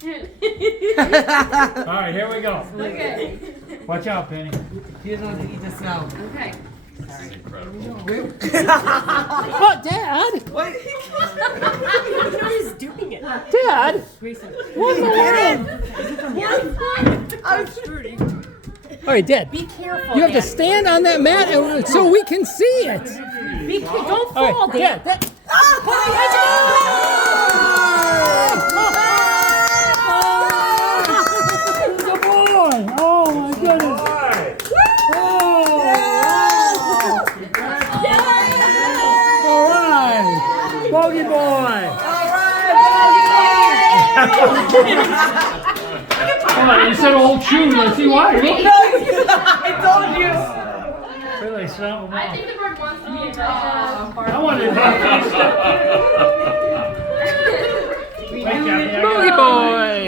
All right, here we go. Okay. Watch out, Penny. He doesn't want to eat the snow. Okay. This is incredible. Oh, Dad! What? He's doing it. Dad! What's the I'm screwed. All right, Dad. Be careful. You have to Dad. stand on that mat so we can see it. Don't All fall, right, Dad. Dad. It's a boy! Oh my goodness! All right, Bogie boy! Come on, you said old shoes. Let's see why. Look. I told you. Really, snap them I off. think the bird wants to be a I want to. Wait, Kathy, I Bogie got- boy!